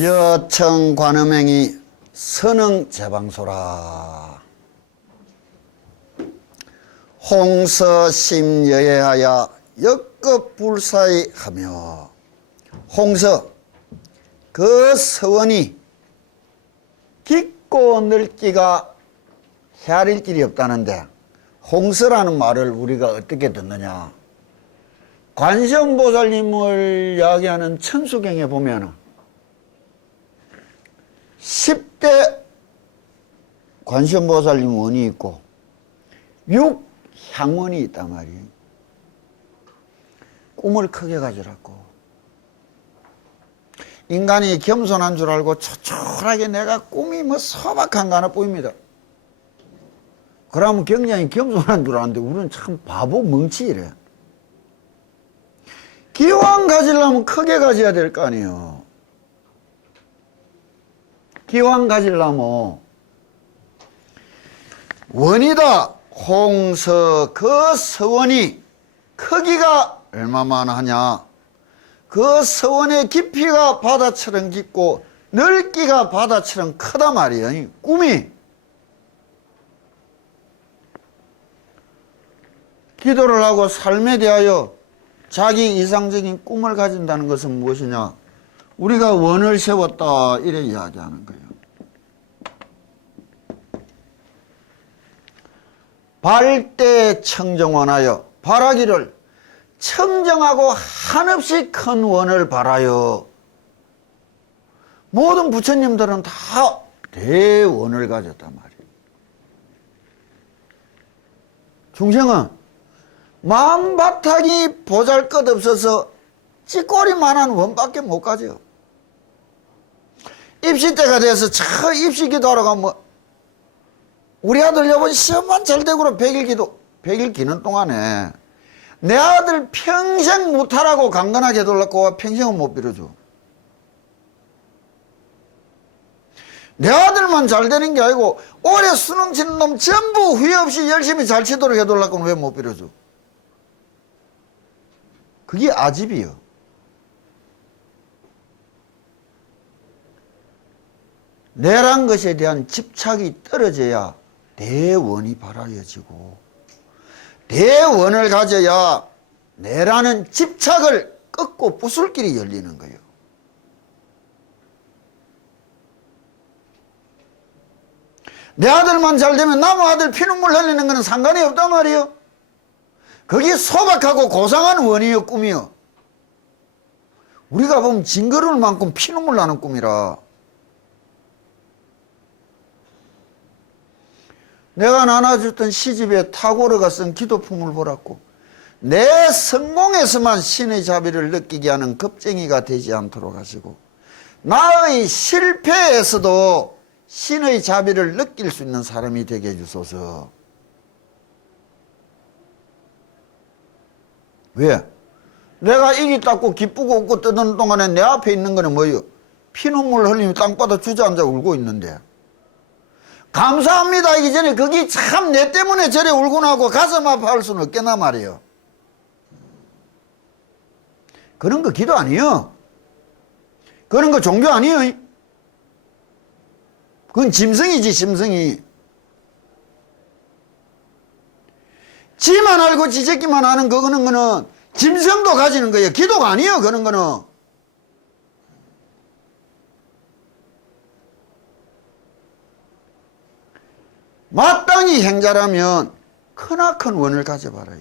여청 관음행이 선흥 제방소라. 홍서 심여해하여 역급 불사히 하며. 홍서 그 서원이 깊고 넓기가 헤아릴 길이 없다는데, 홍서라는 말을 우리가 어떻게 듣느냐. 관세음보살님을 이야기하는 천수경에 보면 10대 관세음보살님 원이 있고 6향원이 있단 말이에요. 꿈을 크게 가지라고. 인간이 겸손한 줄 알고 초촐하게 내가 꿈이 뭐 소박한 거 하나 보입니다. 그러면 굉장히 겸손한 줄 아는데 우리는 참 바보 멍치이래. 기왕 가지려면 크게 가져야 될 거 아니에요. 기왕 가지려면 원이다. 홍서 그 서원이 크기가 얼마만 하냐. 그 서원의 깊이가 바다처럼 깊고 넓기가 바다처럼 크다 말이에요. 꿈이. 기도를 하고 삶에 대하여 자기 이상적인 꿈을 가진다는 것은 무엇이냐. 우리가 원을 세웠다 이래 이야기하는 거예요. 발대 청정원하여 바라기를 청정하고 한없이 큰 원을 바라요. 모든 부처님들은 다 대원을 가졌단 말이에요. 중생은 마음바탕이 보잘것없어서 찌꼬리만한 원밖에 못 가져. 입시 때가 돼서 저 입시 기도하러 가면 우리 아들 여보 시험만 잘 되고로 100일 기는 동안에 내 아들 평생 못하라고 강건하게 해둘라고 평생은 못 빌어줘. 내 아들만 잘 되는 게 아니고 올해 수능 치는 놈 전부 후회 없이 열심히 잘 치도록 해둘라고는 왜 못 빌어줘? 그게 아집이요. 내란 것에 대한 집착이 떨어져야 대원이 바라여지고, 대원을 가져야 내라는 집착을 꺾고 부술 길이 열리는 거예요. 내 아들만 잘 되면 남의 아들 피눈물 흘리는 거는 상관이 없단 말이에요. 그게 소박하고 고상한 원이요, 꿈이요. 우리가 보면 징그러울 만큼 피눈물 나는 꿈이라. 내가 나눠줬던 시집에 타고르가 쓴 기도풍을 보라고. 내 성공에서만 신의 자비를 느끼게 하는 겁쟁이가 되지 않도록 하시고, 나의 실패에서도 신의 자비를 느낄 수 있는 사람이 되게 해주소서. 왜? 내가 이기 닦고 기쁘고 웃고 떠드는 동안에 내 앞에 있는 거는 뭐예요? 피눈물 흘리며 땅바닥 주저앉아 울고 있는데, 감사합니다 하기 전에 거기 참 내 때문에 저래 울고 나고 가슴 아파할 수는 없겠나 말이에요. 그런 거 기도 아니에요. 그런 거 종교 아니에요. 그건 짐승이지, 짐승이. 지만 알고 지새끼만 하는 거는 짐승도 가지는 거예요. 기도가 아니에요, 그런 거는. 마땅히 행자라면 크나큰 원을 가져봐라.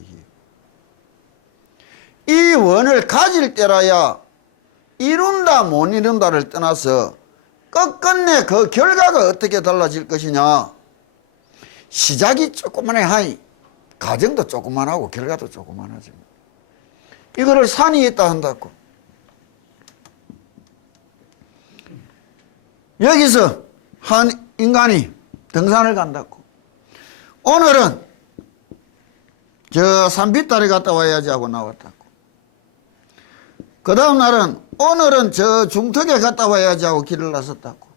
이 원을 가질 때라야 이룬다 못 이룬다를 떠나서 끝끝내 그 결과가 어떻게 달라질 것이냐. 시작이 조그만해 하이 가정도 조그만하고 결과도 조그만하지. 이거를 산이 있다 한다고. 여기서 한 인간이 등산을 간다고. 오늘은 저 산비탈에 갔다 와야지 하고 나왔다고. 그 다음 날은 오늘은 저 중턱에 갔다 와야지 하고 길을 나섰다고.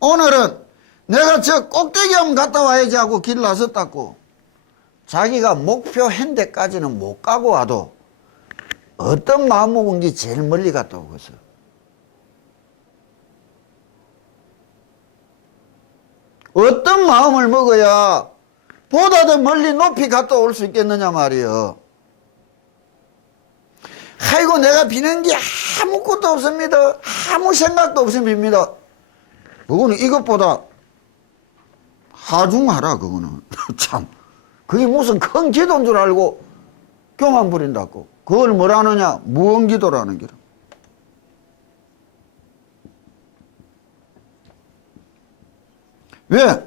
오늘은 내가 저 꼭대기 한번 갔다 와야지 하고 길을 나섰다고. 자기가 목표한 데까지는 못 가고 와도 어떤 마음 먹은 게 제일 멀리 갔다 오겠어. 어떤 마음을 먹어야 보다 더 멀리 높이 갔다 올 수 있겠느냐 말이요. 아이고 내가 비는 게 아무것도 없습니다. 아무 생각도 없습니다. 그거는 이것보다 하중하라 그거는. 참 그게 무슨 큰 기도인 줄 알고 교만 부린다고. 그걸 뭐라느냐? 무언기도라는 기도. 왜?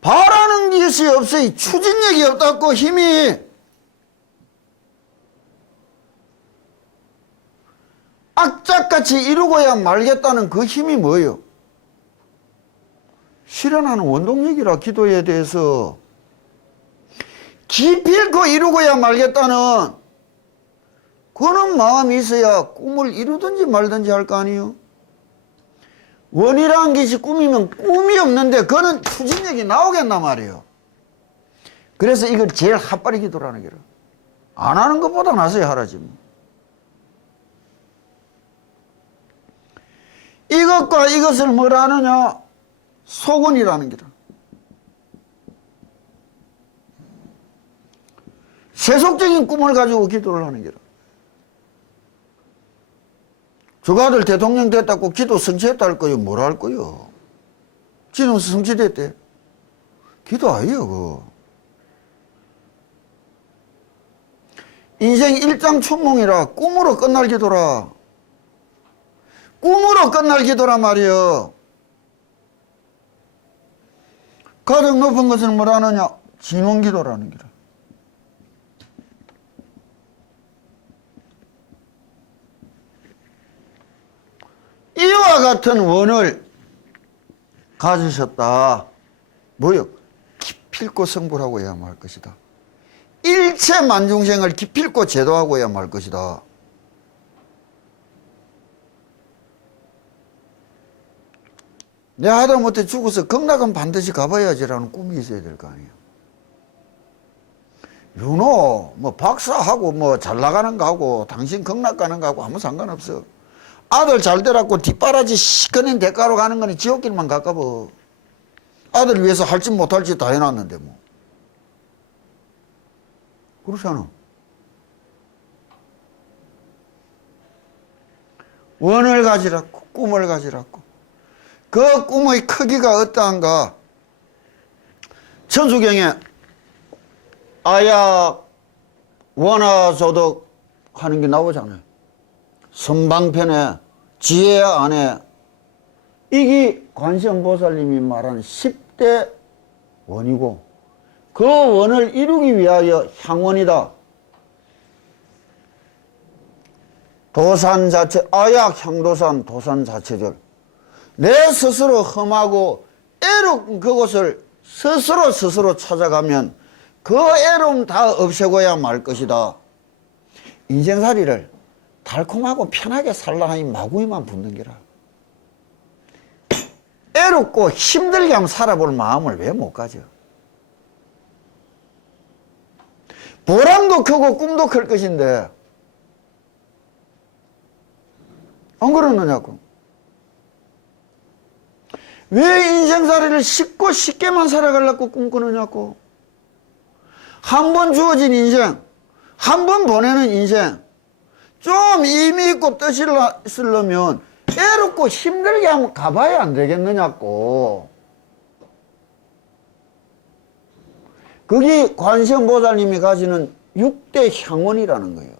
바라는 것이 없어요. 추진력이 없다고. 힘이. 악착같이 이루고야 말겠다는 그 힘이 뭐예요? 실현하는 원동력이라. 기도에 대해서 기필코 이루고야 말겠다는 그런 마음이 있어야 꿈을 이루든지 말든지 할 거 아니에요. 원이라는 것이 꿈이면 꿈이 없는데 그거는 추진력이 나오겠나 말이에요. 그래서 이걸 제일 핫바리 기도라는 거라. 안 하는 것보다 나서야 하라지 뭐. 이것과 이것을 뭐라 하느냐? 소원이라는 거라. 세속적인 꿈을 가지고 기도를 하는 거라. 저가 아들 대통령 됐다고 기도 성취했다 할 거요? 뭐라 할 거요? 지금 성취됐대. 기도 아니에요, 그거. 인생 일장춘몽이라. 꿈으로 끝날 기도라. 꿈으로 끝날 기도란 말이에요. 가장 높은 것은 뭐라 하느냐? 진원기도라는 기라. 이와 같은 원을 가지셨다. 뭐요? 기필코 성불하고 해야 말 것이다. 일체 만중생을 기필코 제도하고 해야 말 것이다. 내 하다못해 죽어서 극락은 반드시 가봐야지라는 꿈이 있어야 될 거 아니에요. 윤호 뭐 박사하고 뭐 잘 나가는 거 하고 당신 극락 가는 거 하고 아무 상관없어. 아들 잘 되라고 뒷바라지 시커낸 대가로 가는 거는 지옥길만 가까워. 아들 위해서 할지 못할지 다 해놨는데 뭐. 그렇잖아. 원을 가지라고, 꿈을 가지라고. 그 꿈의 크기가 어떠한가? 천수경에 아약, 원화소득 하는 게 나오잖아요. 선방편에 지혜 안에 이게 관세음보살님이 말한 10대 원이고 그 원을 이루기 위하여 향원이다. 도산 자체, 아약 향도산 도산 자체절. 내 스스로 험하고 애로운 그곳을 스스로 찾아가면 그 애로움 다 없애고야 말 것이다. 인생살이를 달콤하고 편하게 살라 하니 마구이만 붙는 게라. 애롭고 힘들게 한번 살아볼 마음을 왜 못 가져? 보람도 크고 꿈도 클 것인데 안 그러느냐고. 왜 인생살이를 쉽게만 살아가려고 꿈꾸느냐고. 한 번 주어진 인생, 한 번 보내는 인생, 좀 의미 있고 뜻이 있으려면 애롭고 힘들게 한번 가봐야 안 되겠느냐고. 그게 관세음보살님이 가지는 6대 향원이라는 거예요.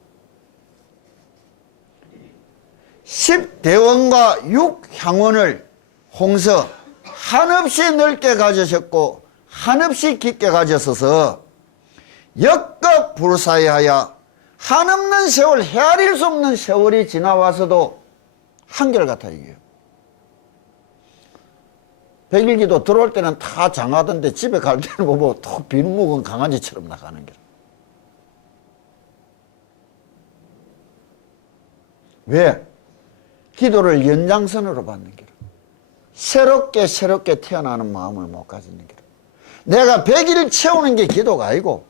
10대원과 6향원을 홍서 한없이 넓게 가지셨고 한없이 깊게 가졌어서 역급 불사의하여 한없는 세월, 헤아릴 수 없는 세월이 지나와서도 한결같아 이게요. 백일기도 들어올 때는 다 장하던데 집에 갈 때는 보고 또 비누 묵은 강아지처럼 나가는 게. 왜? 기도를 연장선으로 받는 게. 새롭게 태어나는 마음을 못 가지는 게. 내가 100일 채우는 게 기도가 아니고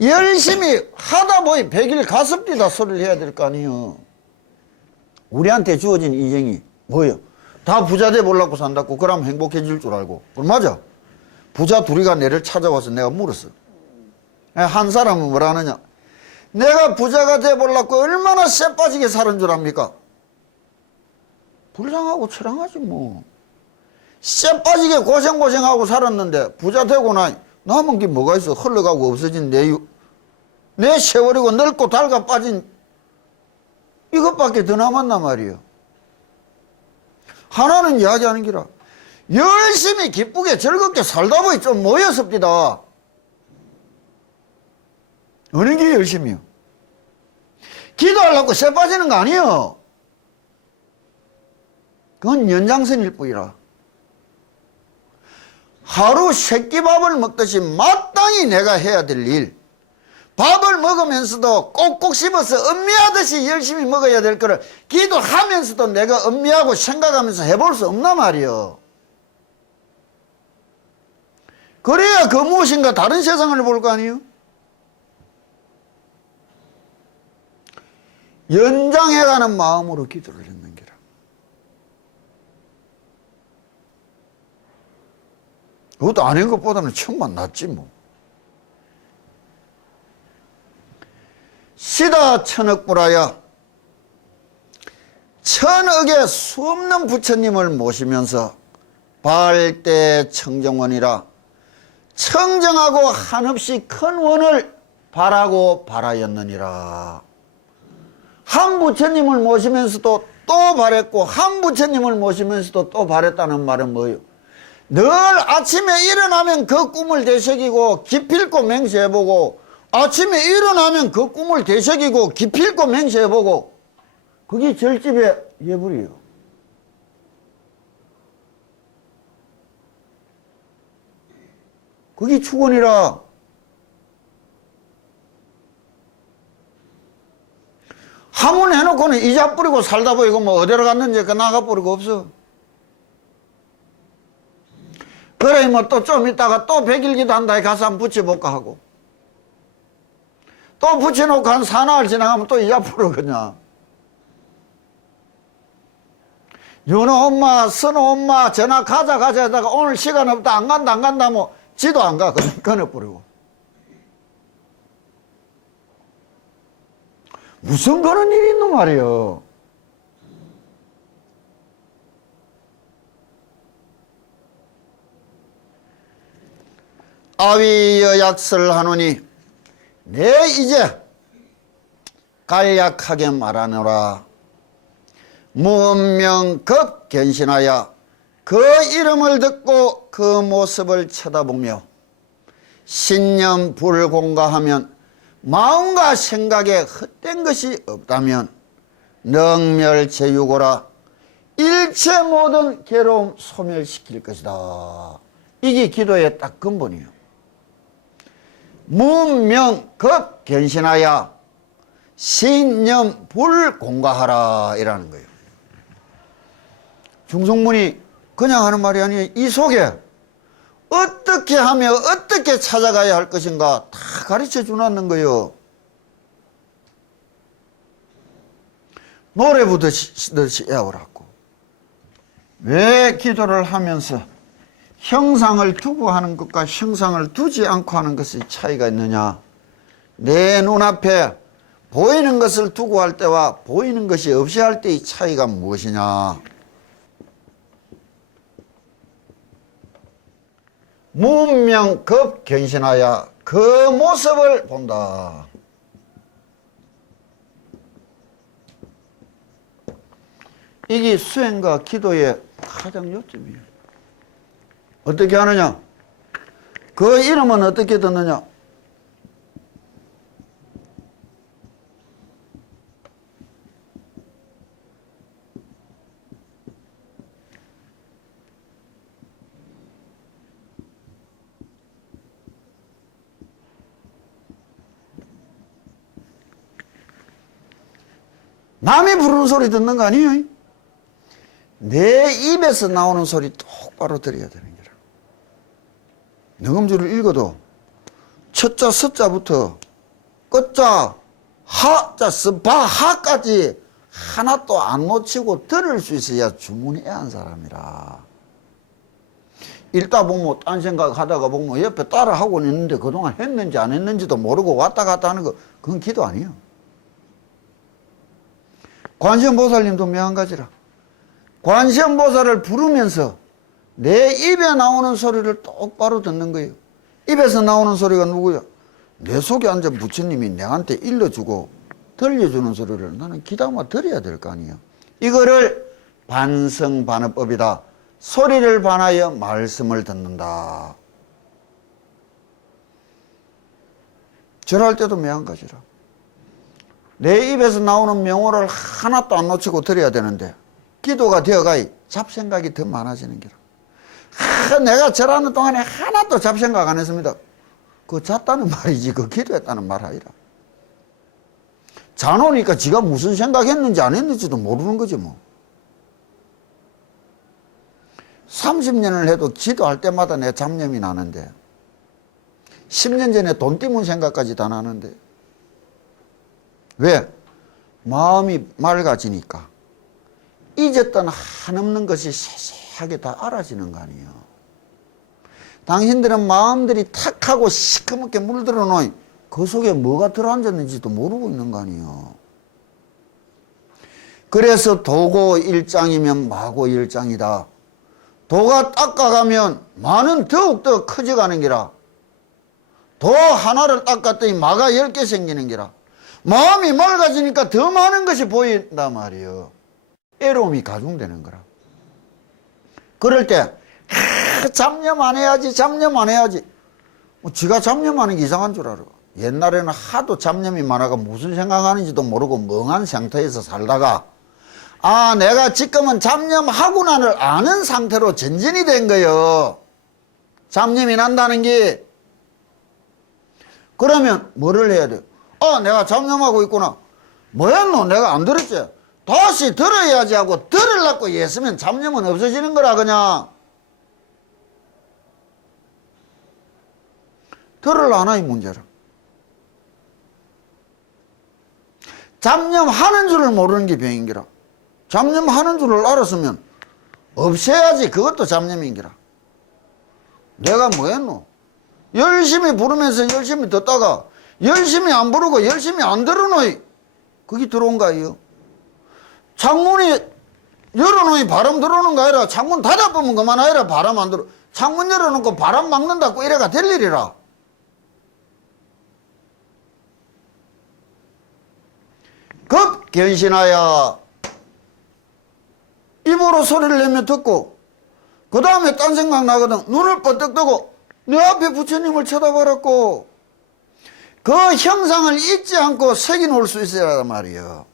열심히 하다 보니 100일 가습니다 소리를 해야 될 거 아니에요. 우리한테 주어진 인생이 뭐예요? 다 부자 돼 보려고 산다고 그러면 행복해질 줄 알고. 그럼 맞아. 부자 둘이가 내를 찾아와서 내가 물었어. 한 사람은 뭐라 하느냐. 내가 부자가 돼보려고 얼마나 쎄 빠지게 사는 줄 압니까? 불쌍하고 처량하지 뭐. 쎄 빠지게 고생하고 살았는데 부자 되고 나 남은 게 뭐가 있어. 흘러가고 없어진 내 세월이고 늙고 닳아 빠진 이것밖에 더 남았단 말이에요. 하나는 이야기하는 기라. 열심히 기쁘게 즐겁게 살다 보니 좀 모였습니다. 어느 게 열심히요? 기도하려고 쇠 빠지는 거 아니에요. 그건 연장선일 뿐이라. 하루 새끼밥을 먹듯이 마땅히 내가 해야 될 일, 밥을 먹으면서도 꼭꼭 씹어서 음미하듯이 열심히 먹어야 될 거를 기도하면서도 내가 음미하고 생각하면서 해볼 수 없나 말이요. 그래야 그 무엇인가 다른 세상을 볼 거 아니에요. 연장해가는 마음으로 기도를 했는 게라. 그것도 아닌 것보다는 천만 낫지 뭐. 시다 천억부라야. 천억의 수없는 부처님을 모시면서 발대 청정원이라 청정하고 한없이 큰 원을 바라고 바라였느니라. 한 부처님을 모시면서도 또 바랬고 한 부처님을 모시면서도 또 바랬다는 말은 뭐예요? 늘 아침에 일어나면 그 꿈을 되새기고 기필코 맹세해보고 아침에 일어나면 그 꿈을 되새기고 기필코 맹세해보고 그게 절집의 예불이에요. 그게 축원이라. 하문 해놓고는 이자 뿌리고 살다 보이고 뭐 어디로 갔는지 그 나가 뿌리고 없어. 그래 뭐 또 좀 있다가 또 백일기도 한다 가서 한번 붙여볼까 하고 또 붙여놓고 한 사나흘 지나가면 또 이자 뿌려 그냥. 윤호 엄마 선호 엄마 전화 가자 하다가 오늘 시간 없다 안 간다 뭐 지도 안 가 그냥 꺼내버리고. 무슨 그런 일이 있노 말이요. 아위여 약설하노니 내 이제 간략하게 말하노라. 무언명급 견신하여 그 이름을 듣고 그 모습을 쳐다보며 신념 불공가하면 마음과 생각에 헛된 것이 없다면 능멸제유고라 일체 모든 괴로움 소멸시킬 것이다. 이게 기도의 딱 근본이에요. 무명급 견신하여 신념 불공가하라 이라는 거예요. 중성문이 그냥 하는 말이 아니에요. 이 속에 어떻게 하며 어떻게 찾아가야 할 것인가 다 가르쳐 주놨는 거예요. 노래 부르듯이 외우라고. 왜 기도를 하면서 형상을 두고 하는 것과 형상을 두지 않고 하는 것의 차이가 있느냐. 내 눈앞에 보이는 것을 두고 할 때와 보이는 것이 없이 할 때의 차이가 무엇이냐. 문명급 견신하여 그 모습을 본다. 이게 수행과 기도의 가장 요점이에요. 어떻게 하느냐? 그 이름은 어떻게 듣느냐? 남이 부르는 소리 듣는 거 아니에요? 내 입에서 나오는 소리 똑바로 들어야 되는 거라. 능음주를 읽어도 첫자 서자부터 끝자 하자 스바 하까지 하나도 안 놓치고 들을 수 있어야 주문해야 한 사람이라. 읽다 보면 딴 생각하다가 보면 옆에 따라하고 있는데 그동안 했는지 안 했는지도 모르고 왔다 갔다 하는 거 그건 기도 아니에요. 관세음보살님도 마찬가지라. 관세음보살을 부르면서 내 입에 나오는 소리를 똑바로 듣는 거예요. 입에서 나오는 소리가 누구야? 내 속에 앉은 부처님이 내한테 일러주고 들려주는 소리를 나는 귀담아 들어야 될 거 아니에요. 이거를 반성반어법이다. 소리를 반하여 말씀을 듣는다. 절할 때도 마찬가지라. 내 입에서 나오는 명호를 하나도 안 놓치고 들어야 되는데 기도가 되어가야 잡생각이 더 많아지는 기라. 내가 절하는 동안에 하나도 잡생각 안 했습니다. 그거 잤다는 말이지 그 기도했다는 말 아니라. 자놓으니까 지가 무슨 생각했는지 안 했는지도 모르는 거지 뭐. 30년을 해도 기도할 때마다 내 잡념이 나는데 10년 전에 돈 띄문 생각까지 다 나는데 왜? 마음이 맑아지니까 잊었던 한없는 것이 세세하게 다 알아지는 거 아니에요. 당신들은 마음들이 탁하고 시커멓게 물들어 놓은 그 속에 뭐가 들어앉았는지도 모르고 있는 거 아니에요. 그래서 도고 일장이면 마고 일장이다. 도가 닦아가면 마는 더욱더 커져가는 기라. 도 하나를 닦았더니 마가 10개 생기는 기라. 마음이 맑아지니까 더 많은 것이 보인단 말이에요. 애로움이 가중되는 거라. 그럴 때 잡념 안 해야지 잡념 안 해야지. 지가 잡념하는 게 이상한 줄 알아. 옛날에는 하도 잡념이 많아가 무슨 생각하는지도 모르고 멍한 상태에서 살다가 아 내가 지금은 잡념하구나를 아는 상태로 전진이 된 거예요. 잡념이 난다는 게. 그러면 뭐를 해야 돼? 내가 잡념하고 있구나. 뭐였노? 내가 안 들었지? 다시 들어야지 하고 들으려고 했으면 잡념은 없어지는 거라 그냥. 들으려나 이 문제라. 잡념하는 줄을 모르는 게 병인기라. 잡념하는 줄을 알았으면 없애야지. 그것도 잡념인기라. 내가 뭐했노? 열심히 부르면서 열심히 듣다가 열심히 안 부르고 열심히 안 들어놓이 그게 들어온 거 아니에요. 창문이 열어놓이 바람 들어오는 거 아니라 창문 닫아보면 그만 아니라 바람 안 들어. 창문 열어놓고 바람 막는다고 이래가 될 일이라. 급 견신하여 입으로 소리를 내며 듣고 그 다음에 딴 생각 나거든. 눈을 뻗떡 뜨고 내 앞에 부처님을 쳐다보았고 그 형상을 잊지 않고 새겨 놓을 수 있어야 말이에요.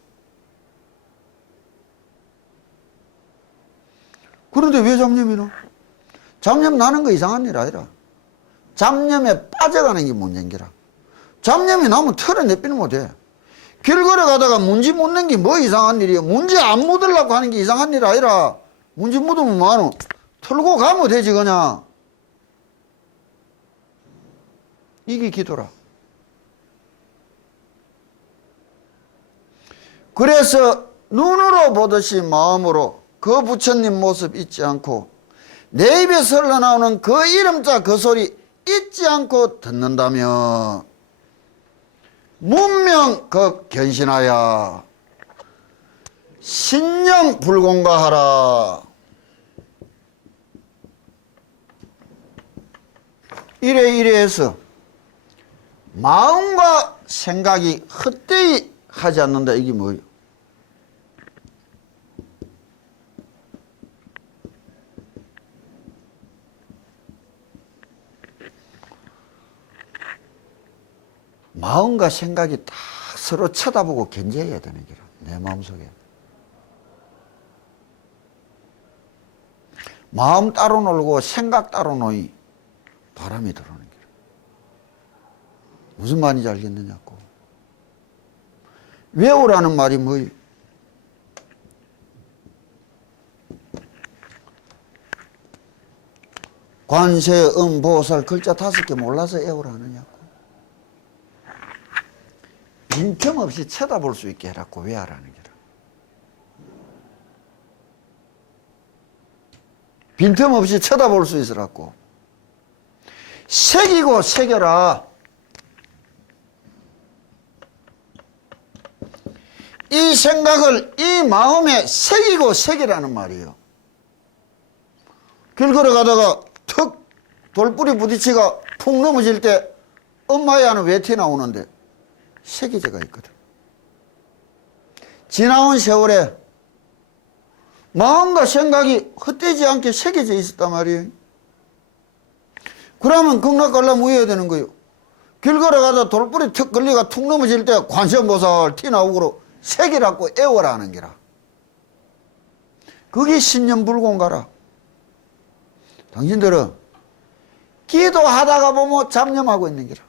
그런데 왜 잡념이 나? 잡념 나는 거 이상한 일 아니라 잡념에 빠져가는 게 문제인기라. 잡념이 나면 털어내비는 못해. 길 걸어가다가 문지 묻는 게 뭐 이상한 일이에요. 문지 안 묻으려고 하는 게 이상한 일 아니라 문지 묻으면 뭐하노? 털고 가면 되지 그냥. 이게 기도라. 그래서 눈으로 보듯이 마음으로 그 부처님 모습 잊지 않고 내 입에서 흘러나오는 그 이름자 그 소리 잊지 않고 듣는다면 문명 그 견신하여 신령 불공가하라. 이래 해서 마음과 생각이 헛되이 하지 않는다. 이게 뭐예요? 마음과 생각이 딱 서로 쳐다보고 견제해야 되는 거라. 내 마음속에. 마음 따로 놀고 생각 따로 놓이 바람이 들어오는 거라. 무슨 말인지 알겠느냐고. 외우라는 말이 뭐예요? 관세음보살 글자 5개 몰라서 외우라 하느냐고. 빈틈없이 쳐다볼 수 있게 해라고 왜 하라는 거라. 빈틈없이 쳐다볼 수 있으라고. 새기고 새겨라. 이 생각을 이 마음에 새기고 새기라는 말이에요. 길 걸어가다가 턱 돌뿌리 부딪히가 푹 넘어질 때 엄마의 하는 외티 나오는데 새기제가 있거든. 지나온 세월에 마음과 생각이 헛되지 않게 새겨져 있었단 말이에요. 그러면 극락관람 우회해야 되는 거예요. 길 걸어가다 돌뿌리 턱 걸리가 툭 넘어질 때 관세음보살 티 나오고 새기라고 애워라 하는 게라. 그게 신념불공가라. 당신들은 기도하다가 보면 잡념하고 있는 게라.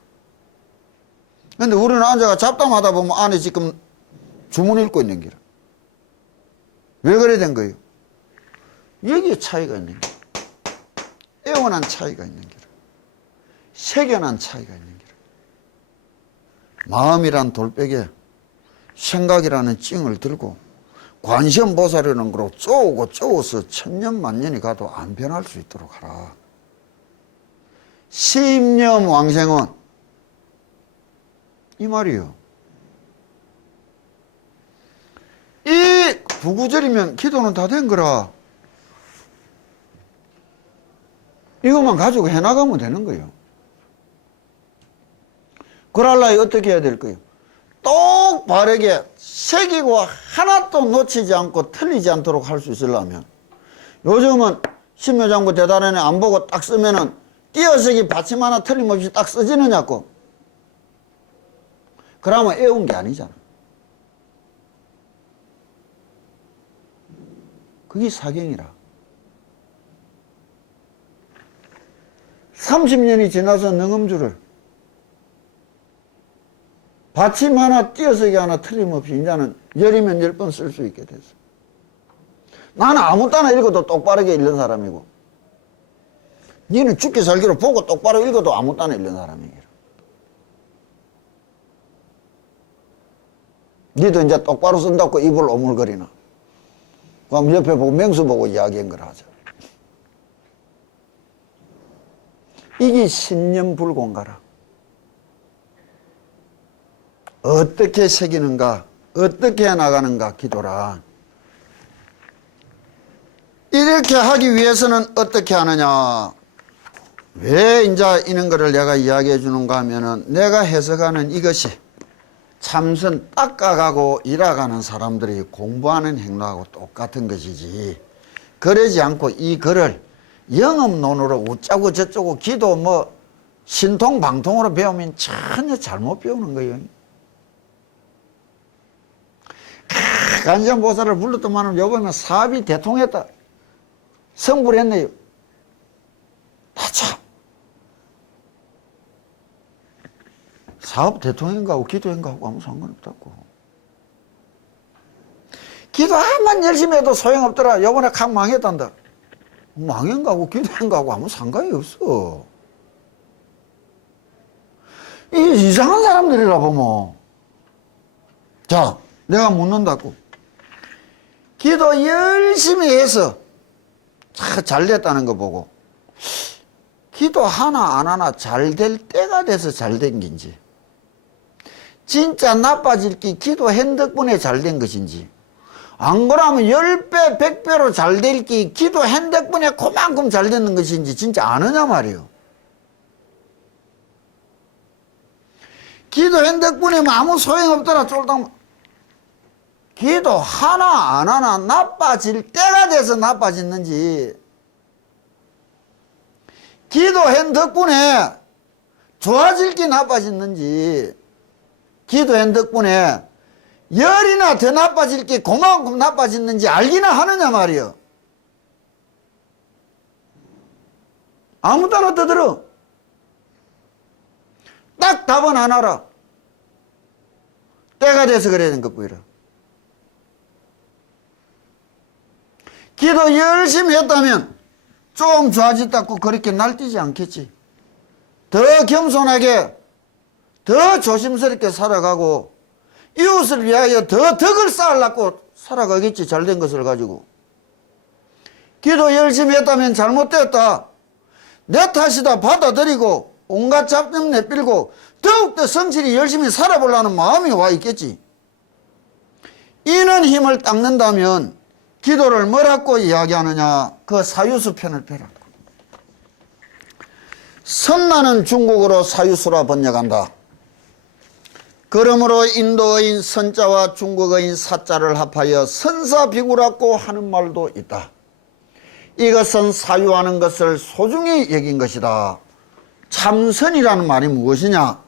근데 우리는 앉아가 잡담하다 보면 안에 지금 주문 읽고 있는 게라. 왜 그래 된 거예요? 여기에 차이가 있는 게라. 애원한 차이가 있는 게라. 새겨난 차이가 있는 게라. 마음이란 돌백에 생각이라는 찡을 들고 관세음보살이라는 거로 쪼고 쪼어서 천년만년이 가도 안 변할 수 있도록 하라. 심념왕생은 이 말이요. 이 부구절이면 기도는 다 된 거라. 이것만 가지고 해나가면 되는 거예요. 그럴라면 어떻게 해야 될 거예요? 똑 바르게 새기고 하나도 놓치지 않고 틀리지 않도록 할 수 있으려면, 요즘은 신묘장구 대단하네 안 보고 딱 쓰면은 띄어쓰기 받침 하나 틀림없이 딱 써지느냐고. 그러면 애운 게 아니잖아. 그게 사경이라. 30년이 지나서 능음주를 받침 하나 띄어쓰기 하나 틀림없이 이제는 열이면 10번 쓸 수 있게 됐어. 나는 아무 따나 읽어도 똑바르게 읽는 사람이고, 니는 죽기 살기로 보고 똑바로 읽어도 아무 따나 읽는 사람이에요. 니도 이제 똑바로 쓴다고 입을 오물거리나. 그럼 옆에 보고 맹수 보고 이야기한 걸 하자. 이게 신념불공가라. 어떻게 새기는가, 어떻게 해나가는가 기도라. 이렇게 하기 위해서는 어떻게 하느냐. 왜 이제 이런 거를 내가 이야기해 주는가 하면은, 내가 해석하는 이것이 참선 닦아가고 일해가는 사람들이 공부하는 행로하고 똑같은 것이지, 그러지 않고 이 글을 영업론으로 웃자고 저쩌고 기도 뭐 신통방통으로 배우면 전혀 잘못 배우는 거예요. 관세음보살을 불렀더만은 여보면 사업이 대통했다, 성불했네요. 다 참. 사업 대통인가하고 기도인가하고 아무 상관없다고. 기도 한번 열심히 해도 소용없더라. 요번에 각 망했단다. 망인가하고 기도인가하고 아무 상관이 없어. 이게 이상한 사람들이라 보면. 자, 내가 묻는다고. 기도 열심히 해서 잘 됐다는 거 보고, 기도 하나 안 하나 잘 될 때가 돼서 잘 된 건지, 진짜 나빠질 게 기도한 덕분에 잘 된 것인지, 안 그러면 10배, 100배로 잘 될 게 기도한 덕분에 그만큼 잘 되는 것인지 진짜 아느냐 말이에요. 기도한 덕분에 아무 소용없더라 쫄딱. 기도 하나 안 하나 나빠질 때가 돼서 나빠졌는지, 기도한 덕분에 좋아질 게 나빠졌는지, 기도한 덕분에 열이나 더 나빠질 게 그만큼 나빠졌는지 알기나 하느냐 말이요. 아무 따나 떠들어. 딱 답은 하나라. 때가 돼서 그래야 되는 것뿐이라. 기도 열심히 했다면 좀 좋아졌다고 그렇게 날뛰지 않겠지. 더 겸손하게, 더 조심스럽게 살아가고, 이웃을 위하여 더 덕을 쌓으려고 살아가겠지. 잘된 것을 가지고. 기도 열심히 했다면 잘못됐다, 내 탓이다 받아들이고 온갖 잡념 내밀고 더욱더 성실히 열심히 살아보려는 마음이 와 있겠지. 이는 힘을 닦는다면 기도를 뭐라고 이야기하느냐? 그 사유수 편을 펴라고. 선나는 중국어로 사유수라 번역한다. 그러므로 인도어인 선자와 중국어인 사자를 합하여 선사비구라고 하는 말도 있다. 이것은 사유하는 것을 소중히 여긴 것이다. 참선이라는 말이 무엇이냐?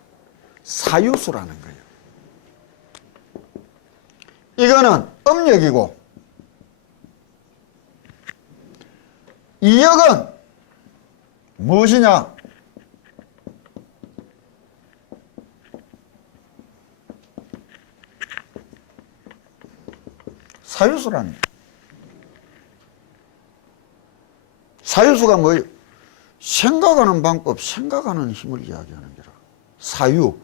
사유수라는 거예요. 이거는 음력이고 이역은 무엇이냐? 사유수라는 거예요. 사유수가 뭐예요? 생각하는 방법, 생각하는 힘을 이야기하는 거라. 사유.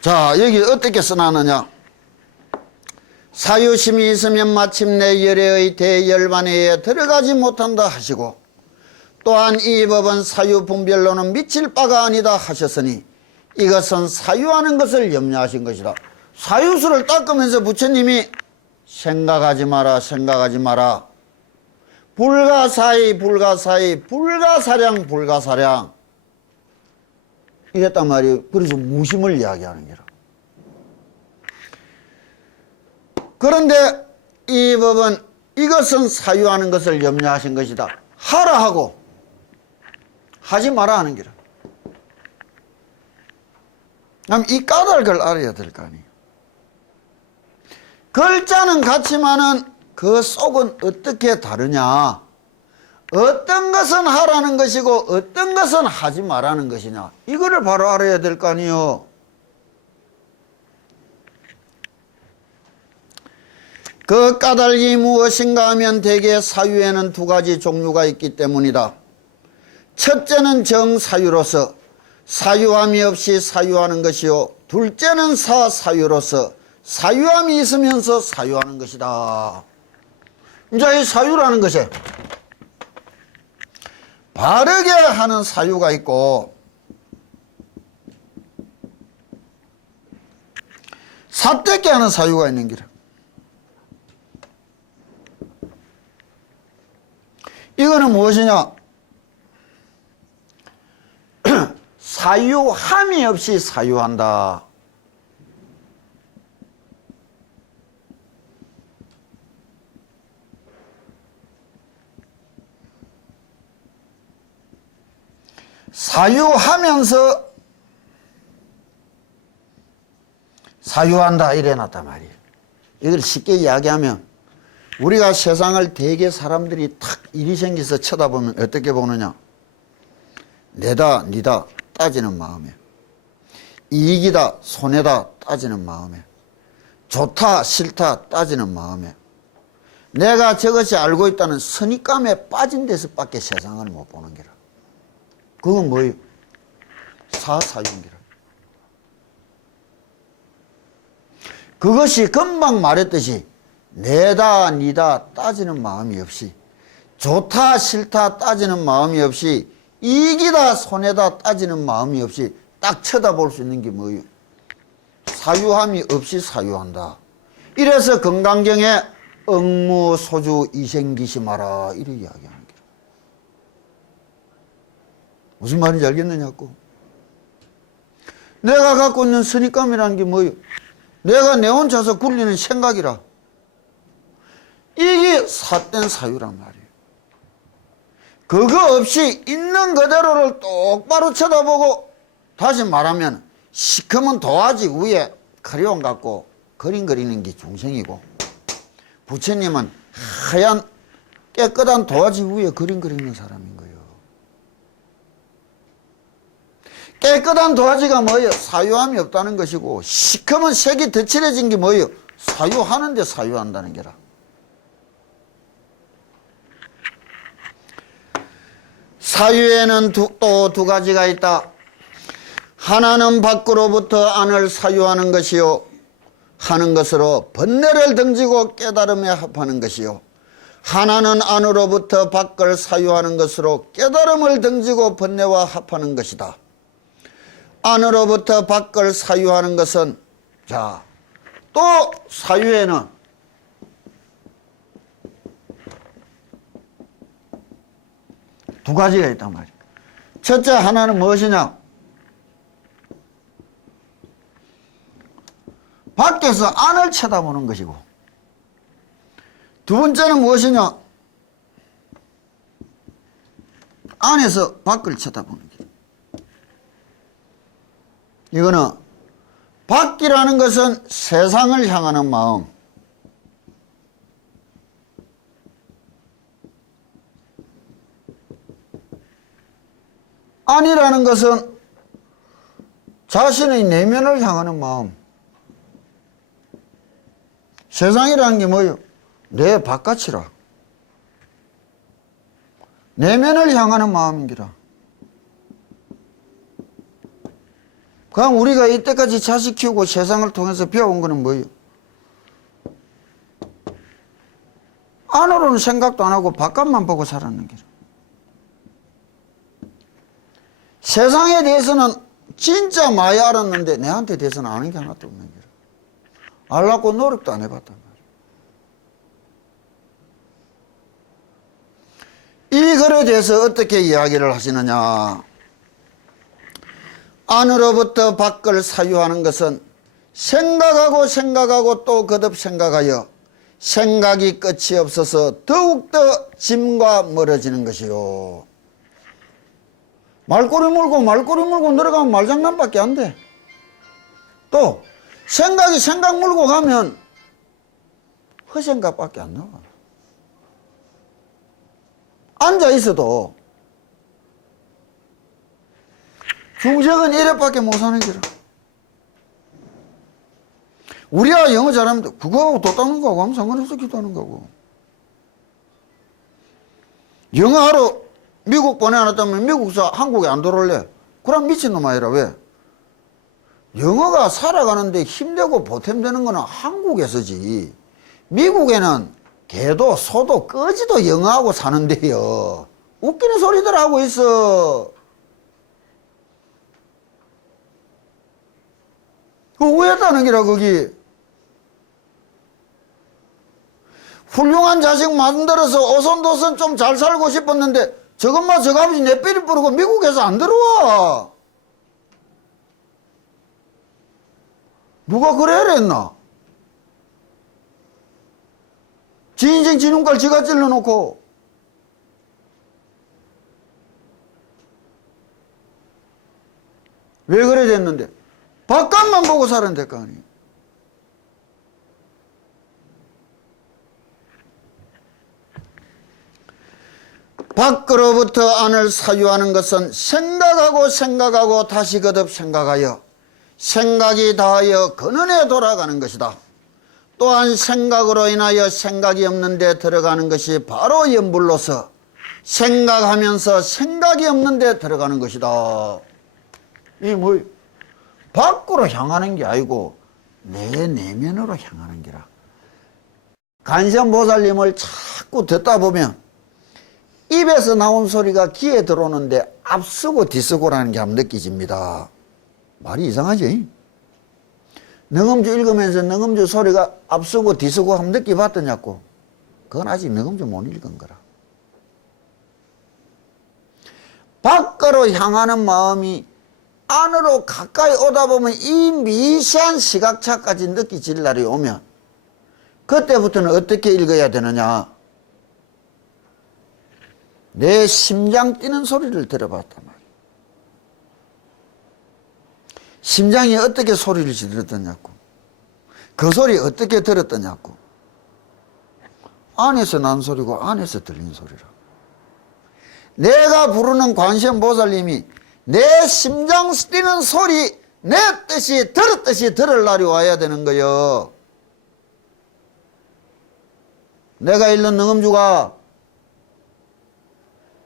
자, 여기 어떻게 써놨느냐? 사유심이 있으면 마침내 열애의 대열반에 들어가지 못한다 하시고, 또한 이 법은 사유분별로는 미칠 바가 아니다 하셨으니 이것은 사유하는 것을 염려하신 것이다. 사유수를 닦으면서 부처님이 생각하지 마라, 생각하지 마라. 불가사의, 불가사의, 불가사량, 불가사량. 이랬단 말이에요. 그래서 무심을 이야기하는 거라. 그런데 이 법은 이것은 사유하는 것을 염려하신 것이다. 하라 하고 하지 마라 하는 거라. 그럼 이 까닭을 알아야 될 거 아니에요. 글자는 같지만은 그 속은 어떻게 다르냐? 어떤 것은 하라는 것이고 어떤 것은 하지 말라는 것이냐? 이거를 바로 알아야 될 거 아니에요. 그 까닭이 무엇인가 하면 대개 사유에는 두 가지 종류가 있기 때문이다. 첫째는 정사유로서 사유함이 없이 사유하는 것이요, 둘째는 사사유로서 사유함이 있으면서 사유하는 것이다. 이제 이 사유라는 것이 바르게 하는 사유가 있고 삿되게 하는 사유가 있는 기라. 이거는 무엇이냐? 사유함이 없이 사유한다. 사유하면서 사유한다 이래놨단 말이에요. 이걸 쉽게 이야기하면 우리가 세상을 대개 사람들이 탁 일이 생겨서 쳐다보면 어떻게 보느냐? 내다 니다 따지는 마음에, 이익이다 손해다 따지는 마음에, 좋다 싫다 따지는 마음에, 내가 저것이 알고 있다는 선입감에 빠진 데서밖에 세상을 못 보는 게라. 그건 뭐예요? 사사유인기라. 그것이 금방 말했듯이 내다 니다 따지는 마음이 없이, 좋다 싫다 따지는 마음이 없이, 이익이다 손해다 따지는 마음이 없이 딱 쳐다볼 수 있는 게 뭐예요? 사유함이 없이 사유한다. 이래서 건강경에 억무소주 이생기심하라 이렇게 이야기하는 거예요. 무슨 말인지 알겠느냐고. 내가 갖고 있는 선입감이라는 게 뭐예요? 내가 내 혼자서 굴리는 생각이라. 이게 삿된 사유란 말이에요. 그거 없이 있는 그대로를 똑바로 쳐다보고, 다시 말하면 시커먼 도화지 위에 크레용 갖고 그림 그리는 게 중생이고, 부처님은 하얀 깨끗한 도화지 위에 그림 그리는 사람인 거예요. 깨끗한 도화지가 뭐예요? 사유함이 없다는 것이고, 시커먼 색이 덧칠해진 게 뭐예요? 사유하는데 사유한다는 게라. 사유에는 또 두 가지가 있다. 하나는 밖으로부터 안을 사유하는 것이요, 하는 것으로 번뇌를 등지고 깨달음에 합하는 것이요, 하나는 안으로부터 밖을 사유하는 것으로 깨달음을 등지고 번뇌와 합하는 것이다. 안으로부터 밖을 사유하는 것은, 자, 또 사유에는 두 가지가 있단 말이야. 첫째 하나는 무엇이냐? 밖에서 안을 쳐다보는 것이고, 두 번째는 무엇이냐? 안에서 밖을 쳐다보는 것. 이거는 밖이라는 것은 세상을 향하는 마음, 안이라는 것은 자신의 내면을 향하는 마음. 세상이라는 게 뭐예요? 내 바깥이라. 내면을 향하는 마음이라. 그럼 우리가 이때까지 자식 키우고 세상을 통해서 배워온 거는 뭐예요? 안으로는 생각도 안 하고 바깥만 보고 살았는 거죠. 세상에 대해서는 진짜 많이 알았는데 내한테 대해서는 아는 게 하나도 없는 거죠. 알라고 노력도 안 해봤단 말이에요. 이 글에 대해서 어떻게 이야기를 하시느냐? 안으로부터 밖을 사유하는 것은 생각하고 생각하고 또 거듭 생각하여 생각이 끝이 없어서 더욱더 짐과 멀어지는 것이요. 말꼬리 물고 내려가면 말장난밖에 안 돼. 또 생각이 생각 물고 가면 허생각밖에 안 나와. 앉아 있어도 중생은 이래밖에 못 사는 거라. 우리야 영어 잘하면 그거하고 도 닦는 거하고 아무 상관없어. 기도하는 거고. 영어하러 미국 보내놨다면 미국서 한국에 안 들어올래? 그럼 미친놈 아니라. 왜? 영어가 살아가는데 힘들고 보탬되는 거는 한국에서지. 미국에는 개도 소도 꺼지도 영어하고 사는데요. 웃기는 소리들 하고 있어. 그거 왜 했다는 기라 거기. 훌륭한 자식 만들어서 오손도손 좀 잘 살고 싶었는데 저것만 저거 아버지 내 삐리 부르고 미국에서 안 들어와. 누가 그래야 했나? 지 인생 지 눈깔 지가 찔러놓고. 왜 그래 됐는데? 바깥만 보고 살면 될 거 아니에요. 밖으로부터 안을 사유하는 것은 생각하고 생각하고 다시 거듭 생각하여 생각이 다하여 근원에 돌아가는 것이다. 또한 생각으로 인하여 생각이 없는 데 들어가는 것이 바로 염불로서 생각하면서 생각이 없는 데 들어가는 것이다. 이게 뭐예요? 밖으로 향하는 게 아니고 내 내면으로 향하는 게라. 간세음보살님을 자꾸 듣다 보면 입에서 나온 소리가 귀에 들어오는데 앞서고 뒤서고라는 게 한번 느껴집니다. 말이 이상하지? 능엄주 읽으면서 능엄주 소리가 앞서고 뒤서고 한번 느껴봤더냐고. 그건 아직 능엄주 못 읽은 거라. 밖으로 향하는 마음이 안으로 가까이 오다 보면 이 미세한 시각차까지 느껴질 날이 오면 그때부터는 어떻게 읽어야 되느냐? 내 심장 뛰는 소리를 들어봤단 말이야. 심장이 어떻게 소리를 지르더냐고. 그 소리 어떻게 들었더냐고. 안에서 난 소리고 안에서 들린 소리라. 내가 부르는 관세음보살님이 내 심장 뛰는 소리 내 뜻이 들었듯이 들을 날이 와야 되는 거요. 내가 읽는 능엄주가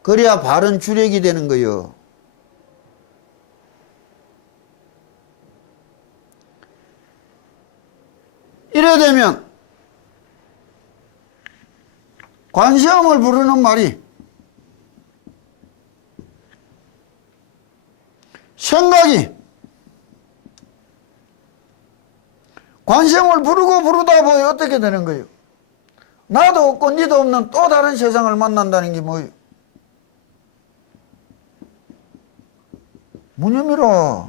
그래야 바른 주력이 되는 거요. 이래 되면 관시음을 부르는 말이 생각이 관시음을 부르고 부르다 보니 어떻게 되는 거예요? 나도 없고 니도 없는 또 다른 세상을 만난다는 게 뭐예요? 무념이라.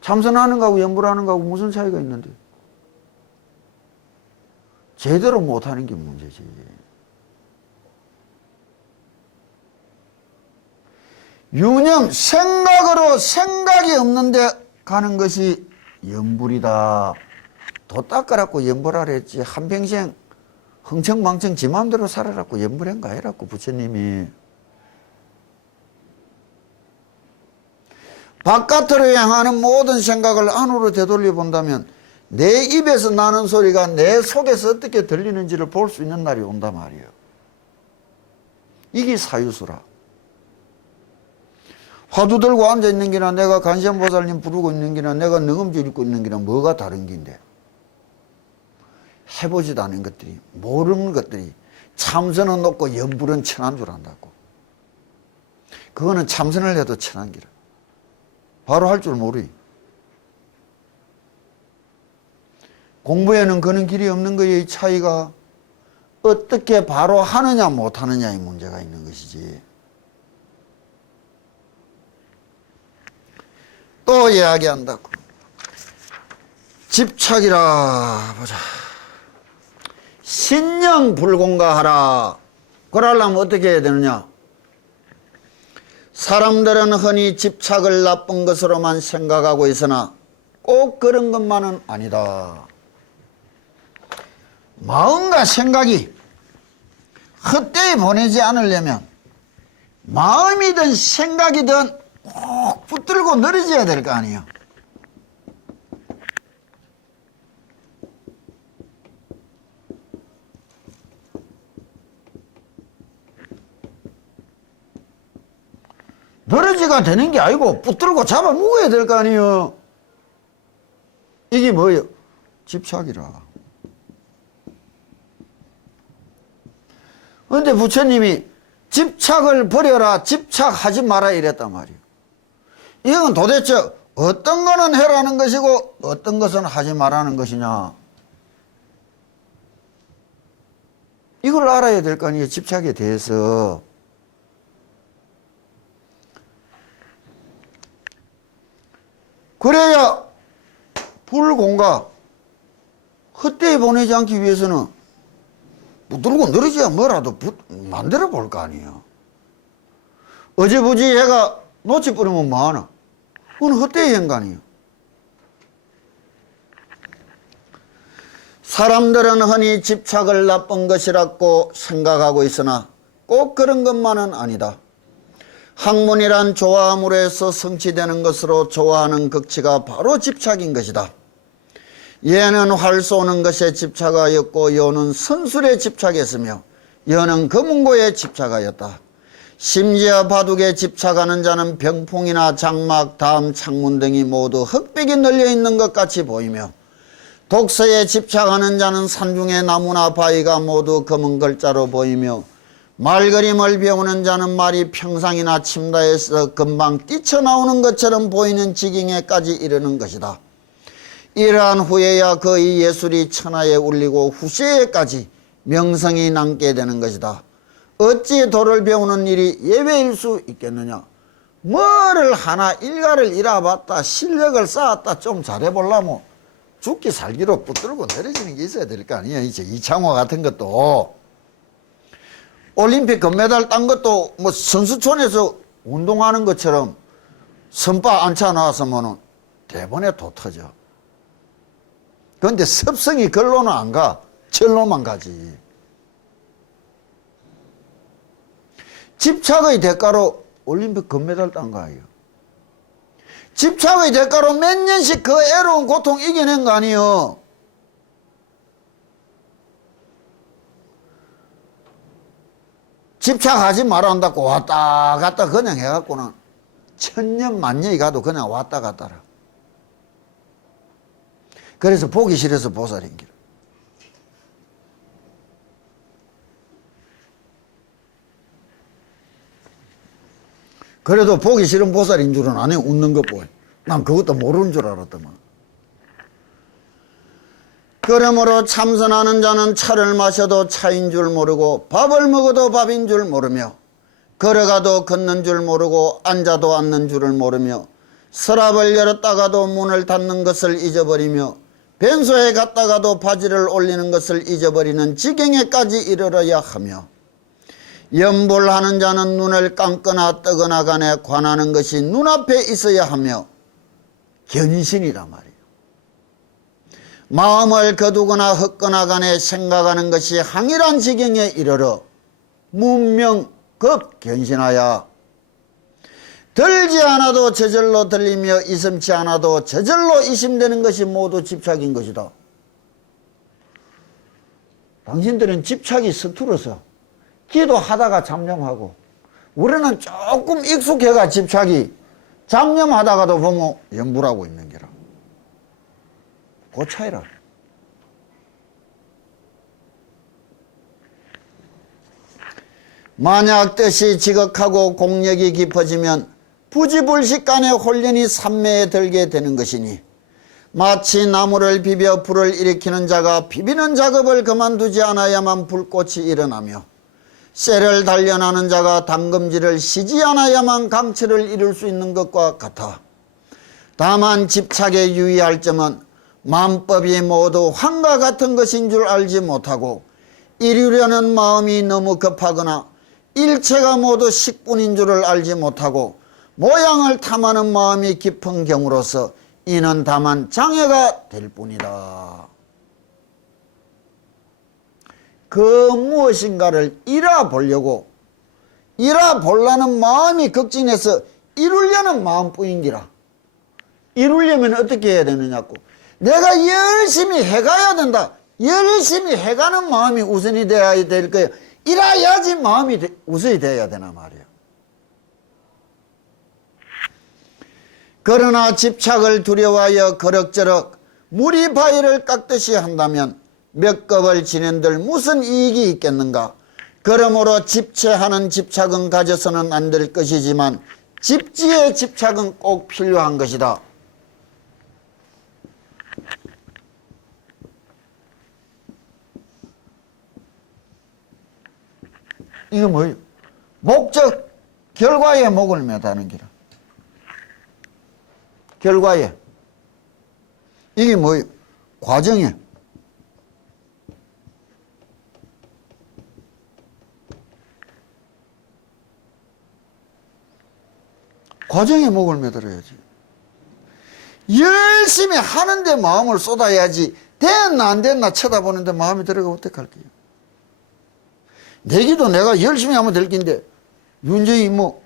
참선하는 거하고 연불하는 거하고 무슨 차이가 있는데? 제대로 못하는 게 문제지. 유념, 생각으로 생각이 없는데 가는 것이 연불이다. 도 닦으라고 연불하라 했지. 한평생 흥청망청 지 마음대로 살아라고 연불한 거 아니라고 부처님이. 바깥으로 향하는 모든 생각을 안으로 되돌려 본다면 내 입에서 나는 소리가 내 속에서 어떻게 들리는지를 볼 수 있는 날이 온단 말이에요. 이게 사유수라. 화두 들고 앉아있는 게나 내가 간시암보살님 부르고 있는 게나 내가 능음주 읽고 있는 게나 뭐가 다른 긴데. 해보지도 않은 것들이, 모르는 것들이 참선은 높고 연불은 천한 줄 안다고. 그거는 참선을 해도 천한 기라. 바로 할 줄 모르이. 공부에는 그런 길이 없는 거의 차이가 어떻게 바로 하느냐 못하느냐의 문제가 있는 것이지. 또 이야기한다고. 집착이라 보자. 신령 불공가하라. 그러려면 어떻게 해야 되느냐? 사람들은 흔히 집착을 나쁜 것으로만 생각하고 있으나 꼭 그런 것만은 아니다. 마음과 생각이 헛되이 보내지 않으려면 마음이든 생각이든 꼭 붙들고 늘어져야 될 거 아니에요. 늘어지가 되는 게 아니고 붙들고 잡아 먹어야 될 거 아니에요. 이게 뭐예요? 집착이라. 그런데 부처님이 집착을 버려라, 집착하지 마라 이랬단 말이에요. 이건 도대체 어떤 거는 해라는 것이고 어떤 것은 하지 말라는 것이냐. 이걸 알아야 될 거 아니에요. 집착에 대해서. 그래야 불공가 헛되이 보내지 않기 위해서는 붙들고 늘어져야 뭐라도 만들어 볼 거 아니에요. 어제부지 해가 놓치 뿌리면 뭐하나? 그건 헛되이 한 거 아니에요. 사람들은 흔히 집착을 나쁜 것이라고 생각하고 있으나 꼭 그런 것만은 아니다. 학문이란 좋아함으로 해서 성취되는 것으로 좋아하는 극치가 바로 집착인 것이다. 얘는 활 쏘는 것에 집착하였고 여는 선술에 집착했으며 여는 금은고에 집착하였다. 심지어 바둑에 집착하는 자는 병풍이나 장막, 담, 창문 등이 모두 흑백이 널려있는 것 같이 보이며 독서에 집착하는 자는 산중의 나무나 바위가 모두 검은 글자로 보이며 말그림을 배우는 자는 말이 평상이나 침다에서 금방 뛰쳐나오는 것처럼 보이는 지경에까지 이르는 것이다. 이러한 후에야 그의 예술이 천하에 울리고 후세에까지 명성이 남게 되는 것이다. 어찌 도를 배우는 일이 예외일 수 있겠느냐. 뭐를 하나 일가를 일해봤다 실력을 쌓았다 좀 잘해보려면 죽기 살기로 붙들고 내려지는 게 있어야 될 거 아니에요. 이제 이창호 같은 것도 올림픽 금메달 딴 것도 뭐 선수촌에서 운동하는 것처럼 선바 앉혀 나왔으면 대본에 도 터져. 그런데 습성이 글로는 안 가. 절로만 가지. 집착의 대가로 올림픽 금메달 딴 거 아니에요. 집착의 대가로 몇 년씩 그 애로운 고통 이겨낸 거 아니에요. 집착하지 말아한다고 왔다 갔다 그냥 해갖고는 천년 만년이 가도 그냥 왔다 갔다라. 그래서 보기 싫어서 보살인 길. 그래도 보기 싫은 보살인 줄은 아네. 웃는 것 보여. 난 그것도 모르는 줄 알았더만. 그러므로 참선하는 자는 차를 마셔도 차인 줄 모르고 밥을 먹어도 밥인 줄 모르며 걸어가도 걷는 줄 모르고 앉아도 앉는 줄을 모르며 서랍을 열었다가도 문을 닫는 것을 잊어버리며 변소에 갔다가도 바지를 올리는 것을 잊어버리는 지경에까지 이르러야 하며 염불하는 자는 눈을 감거나 뜨거나 간에 관하는 것이 눈앞에 있어야 하며 견신이란 말이에요. 마음을 거두거나 헛거나 간에 생각하는 것이 항일한 지경에 이르러 문명급 견신하여 들지 않아도 저절로 들리며 이심치 않아도 저절로 이심되는 것이 모두 집착인 것이다. 당신들은 집착이 서툴어서 기도하다가 잡념하고 우리는 조금 익숙해가 집착이 잡념하다가도 보면 염불하고 있는 게라. 그 차이라. 만약 뜻이 지극하고 공력이 깊어지면 부지불식간에 혼련이 삼매에 들게 되는 것이니 마치 나무를 비벼 불을 일으키는 자가 비비는 작업을 그만두지 않아야만 불꽃이 일어나며 쇠를 단련하는 자가 담금질을 쉬지 않아야만 강철을 이룰 수 있는 것과 같아. 다만 집착에 유의할 점은 만법이 모두 환과 같은 것인 줄 알지 못하고 이루려는 마음이 너무 급하거나 일체가 모두 식분인 줄을 알지 못하고 모양을 탐하는 마음이 깊은 경우로서 이는 다만 장애가 될 뿐이다. 그 무엇인가를 이뤄보려고 이뤄보려는 마음이 극진해서 이루려는 마음뿐인기라. 이루려면 어떻게 해야 되느냐고. 내가 열심히 해가야 된다. 열심히 해가는 마음이 우선이 되어야 될 거예요. 이래야지 마음이 우선이 되어야 되나 말이에요. 그러나 집착을 두려워하여 그럭저럭 무리 바위를 깎듯이 한다면 몇 겁을 지낸들 무슨 이익이 있겠는가. 그러므로 집체하는 집착은 가져서는 안 될 것이지만 집지의 집착은 꼭 필요한 것이다. 이거 뭐예요? 목적, 결과에 목을 매다는 기라. 결과에. 이게 뭐예요? 과정에. 과정에 목을 매달아야지. 열심히 하는데 마음을 쏟아야지. 됐나 안 됐나 쳐다보는데 마음이 들어가 어떡할게요. 내기도 내가 열심히 하면 될 긴데 윤정이 뭐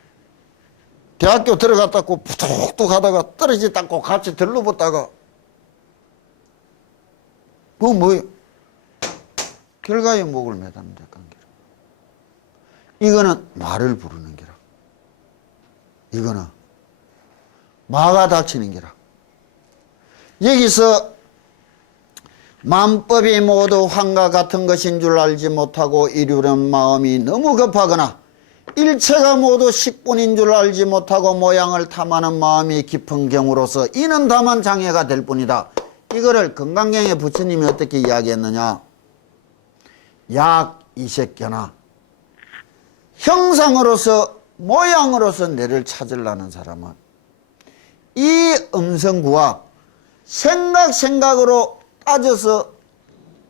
대학교 들어갔다고 푸툭툭 하다가 떨어지다고 같이 들러붙다가 뭐예요? 결과에 목을 매다는 데 관계라. 이거는 말을 부르는 게라. 이거는 마가 닥치는 게라. 여기서 만법이 모두 환과 같은 것인 줄 알지 못하고 이루려는 마음이 너무 급하거나 일체가 모두 식분인 줄 알지 못하고 모양을 탐하는 마음이 깊은 경우로서 이는 다만 장애가 될 뿐이다. 이거를 건강경의 부처님이 어떻게 이야기했느냐. 약 이색견화 형상으로서 모양으로서 내를 찾으려는 사람은 이 음성구와 생각으로 따져서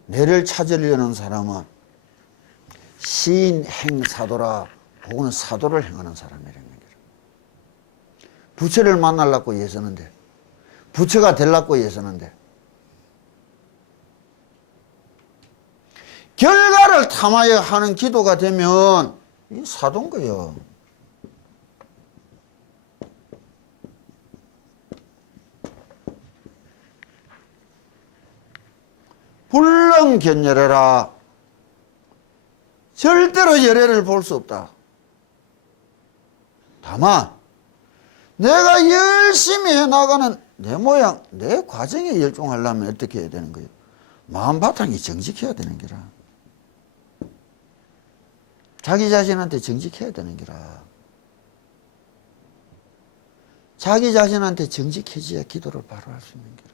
내를 찾으려는 사람은 시인행사도라. 혹은 사도를 행하는 사람이라는 거죠. 부처를 만나려고 애쓰는데 부처가 되려고 애쓰는데 결과를 탐하여 하는 기도가 되면 이 사도인 거예요. 불능견열해라. 절대로 열애를 볼 수 없다. 다만 내가 열심히 해나가는 내 모양, 내 과정에 열중하려면 어떻게 해야 되는 거예요? 마음 바탕이 정직해야 되는 기라. 자기 자신한테 정직해야 되는 기라. 자기 자신한테 정직해져야 기도를 바로 할 수 있는 길.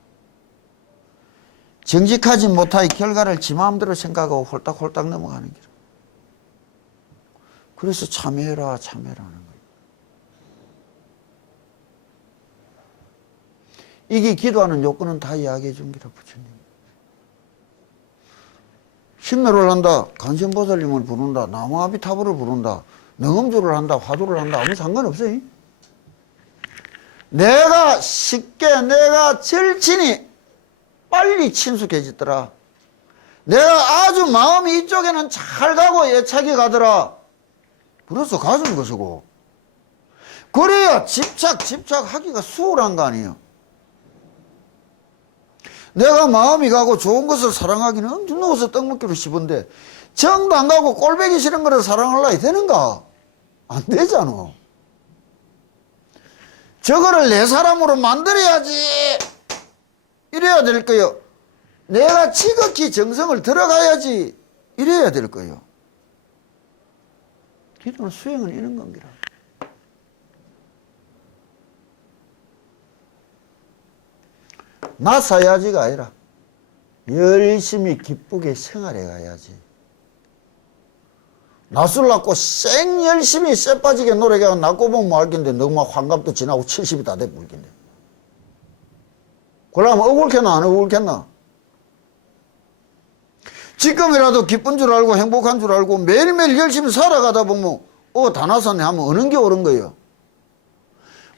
정직하지 못하여 결과를 지 마음대로 생각하고 홀딱홀딱 넘어가는 길. 그래서 참여해라 참여해라 하는 거예요. 이게 기도하는 요건은 다 이야기해 준 기라 부처님. 신묘를 한다, 관세음보살님을 부른다, 나무아비타불을 부른다, 능음주를 한다, 화두를 한다, 아무 상관없어요. 내가 쉽게, 내가 절친이 빨리 친숙해지더라. 내가 아주 마음이 이쪽에는 잘 가고 애착이 가더라. 그래서 가진 것이고, 그래야 집착하기가 수월한 거 아니에요. 내가 마음이 가고 좋은 것을 사랑하기는 엄청 누워서 떡 먹기로 싶은데 정도 안 가고 꼴보기 싫은 거를 사랑하려고 되는가? 안 되잖아. 저거를 내 사람으로 만들어야지 이래야 될 거요. 내가 지극히 정성을 들어가야지 이래야 될 거요. 기도는 수행은 이런 겁니다. 나사야지가 아니라 열심히 기쁘게 생활해 가야지. 낯을 낳고 쌩 열심히 쎄 빠지게 노력해가 낳고 보면 뭐 알겠는데 너무 막 환갑도 지나고 70이 다 돼 불겠네. 그러면 억울겠나 안 억울겠나? 지금이라도 기쁜 줄 알고 행복한 줄 알고 매일매일 열심히 살아가다 보면 다 나섰네 하면 어느 게 옳은 거예요?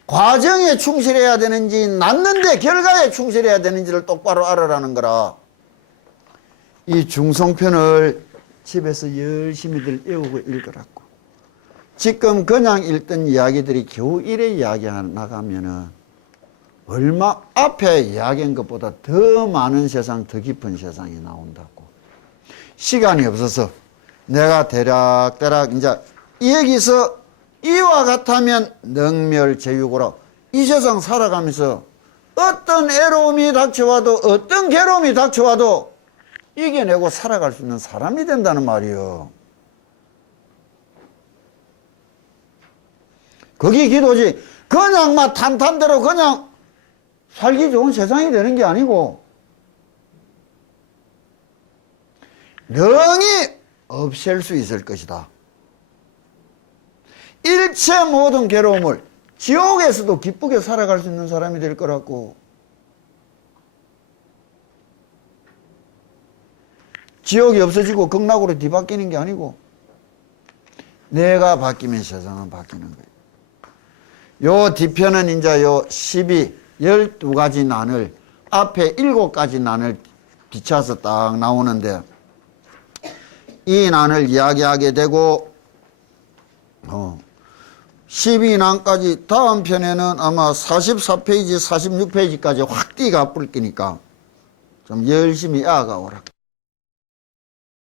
과정에 충실해야 되는지 낳는데 결과에 충실해야 되는지를 똑바로 알아라는 거라. 이 중성편을 집에서 열심히들 외우고 읽으라고. 지금 그냥 읽던 이야기들이 겨우 이래 이야기 나가면은 얼마 앞에 이야기한 것보다 더 많은 세상, 더 깊은 세상이 나온다고. 시간이 없어서 내가 대략 이제 여기서 이와 같다면 능멸제육으로 이 세상 살아가면서 어떤 애로움이 닥쳐와도 어떤 괴로움이 닥쳐와도 이겨내고 살아갈 수 있는 사람이 된다는 말이요. 그게 기도지. 그냥 막 탄탄대로 그냥 살기 좋은 세상이 되는 게 아니고 능히 없앨 수 있을 것이다. 일체 모든 괴로움을 지옥에서도 기쁘게 살아갈 수 있는 사람이 될 거라고. 지옥이 없어지고 극락으로 뒤바뀌는 게 아니고 내가 바뀌면 세상은 바뀌는 거예요. 요 뒤편은 이제 요 12가지 난을 앞에 7가지 난을 비춰서 딱 나오는데 이 난을 이야기하게 되고 12난까지 다음 편에는 아마 44페이지, 46페이지까지 확 띠가 뿔 끼니까 좀 열심히 애아가 오라.